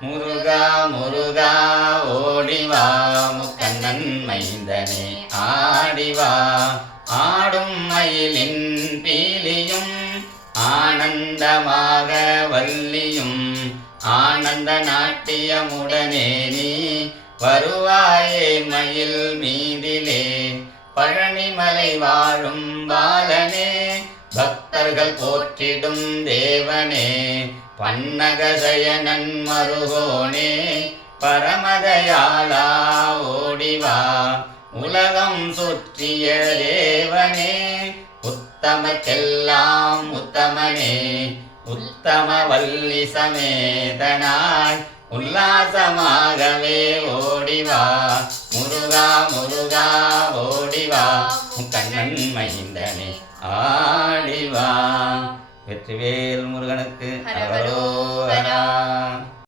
முருகா முருகா ஓடிவா முக்கண்ணன் மைந்தனே ஆடிவா ஆடும் மயிலின் பீலியும் ஆனந்தமாக வள்ளியும் ஆனந்த நாட்டியமுடனே நீ வருவாயே மயில் மீதிலே பழனிமலை வாழும் பாலனே பக்தர்கள் போற்றிடும் தேவனே பன்னகசயனன் மருகோனே பரமதயாளா ஓடிவா உலகம் சுற்றிய தேவனே உத்தமக்கெல்லாம் உத்தமனே உத்தம வள்ளி சமேதனாய் உல்லாசமாகவே ஓடிவா முருகா முருகா ஓடிவா முக்கண்ணன் மைந்தனே ஆடிவா. வெற்றிவேல் முருகனுக்கு அரோகரா.